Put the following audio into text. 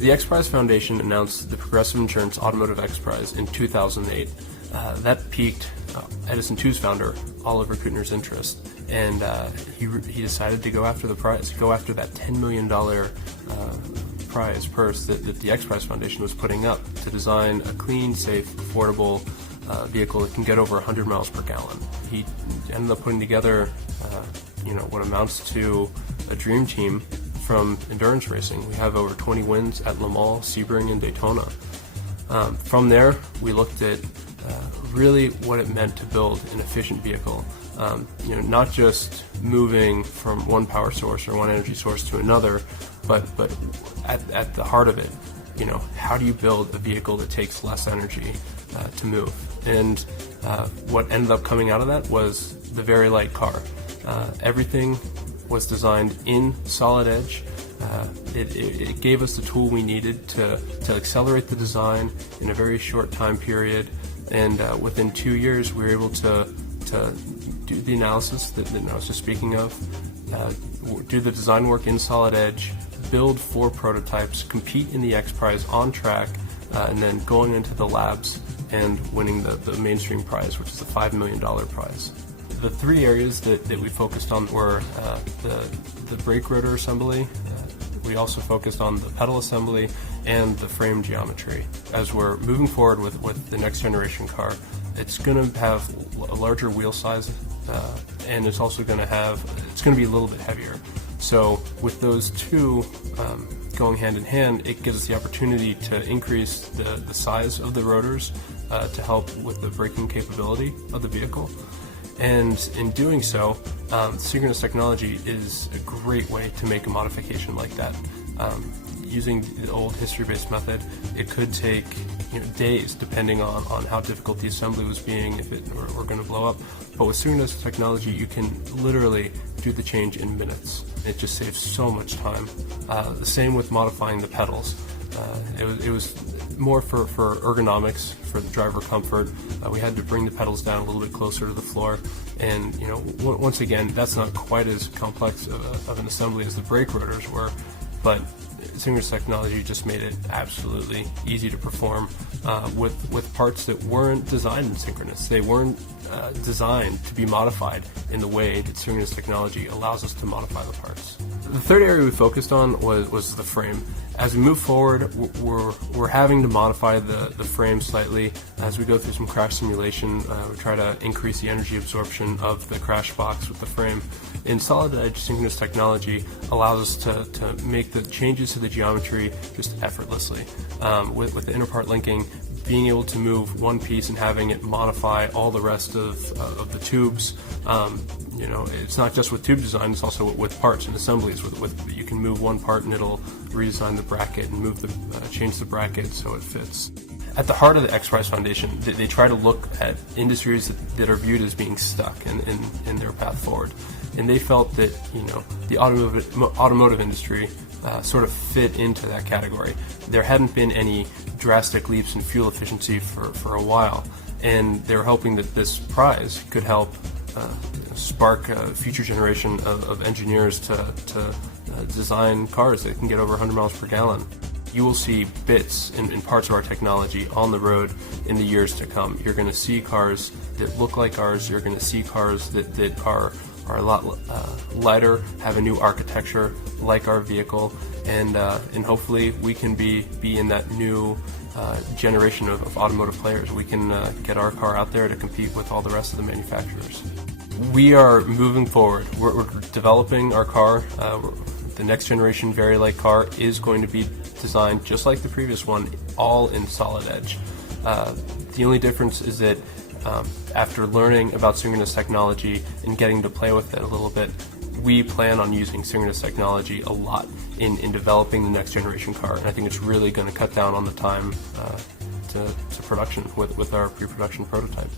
The X Prize Foundation announced the Progressive Insurance Automotive X Prize in 2008. That piqued Edison2's founder, Oliver Kuttner's interest, and he decided to go after the prize, go after that $10 million prize purse that the X Prize Foundation was putting up to design a clean, safe, affordable vehicle that can get over 100 miles per gallon. He ended up putting together what amounts to a dream team from endurance racing. We have over 20 wins at Le Mans, Sebring, and Daytona. From there, we looked at really what it meant to build an efficient vehicle. Not just moving from one power source or one energy source to another, but at the heart of it, how do you build a vehicle that takes less energy to move? And what ended up coming out of that was the very light car. Everything was designed in solid edge. It gave us the tool we needed to accelerate the design in a very short time period, and within 2 years we were able to do the analysis that I was just speaking of, do the design work in solid edge, build 4 prototypes, compete in the X Prize on track, and then going into the labs and winning the mainstream prize, which is the $5 million prize. The 3 areas that we focused on were the brake rotor assembly. We also focused on the pedal assembly and the frame geometry. As we're moving forward with the next generation car, it's going to have a larger wheel size, and it's also going to be a little bit heavier. So with those two going hand in hand, it gives us the opportunity to increase the size of the rotors to help with the braking capability of the vehicle. And in doing so, synchronous technology is a great way to make a modification like that. Using the old history-based method, it could take days, depending on how difficult the assembly was being, if it were going to blow up. But with synchronous technology, you can literally do the change in minutes. It just saves so much time. The same with modifying the pedals. It was more for ergonomics, for the driver comfort. We had to bring the pedals down a little bit closer to the floor, and once again, that's not quite as complex of an assembly as the brake rotors were, but synchronous technology just made it absolutely easy to perform with parts that weren't designed in synchronous. They weren't designed to be modified in the way that synchronous technology allows us to modify the parts. The third area we focused on was the frame. As we move forward, we're having to modify the frame slightly. As we go through some crash simulation, we try to increase the energy absorption of the crash box with the frame. In solid edge, synchronous technology allows us to make the changes to the geometry just effortlessly. With the inner part linking, being able to move one piece and having it modify all the rest of the tubes. It's not just with tube design, it's also with parts and assemblies. You can move one part and it'll redesign the bracket and change the bracket so it fits. At the heart of the X Prize Foundation, they try to look at industries that are viewed as being stuck in their path forward. And they felt that the automotive industry sort of fit into that category. There hadn't been any drastic leaps in fuel efficiency for a while, and they were hoping that this prize could help spark a future generation of engineers to design cars that can get over 100 miles per gallon. You will see bits and parts of our technology on the road in the years to come. You're going to see cars that look like ours. You're going to see cars that are a lot lighter, have a new architecture like our vehicle, and hopefully we can be in that new generation of automotive players. We can get our car out there to compete with all the rest of the manufacturers. We are moving forward. We're developing our car. The next generation very light car is going to be designed just like the previous one, all in solid edge. The only difference is that after learning about synchronous technology and getting to play with it a little bit, we plan on using synchronous technology a lot in developing the next generation car, and I think it's really going to cut down on the time to production with our pre-production prototype.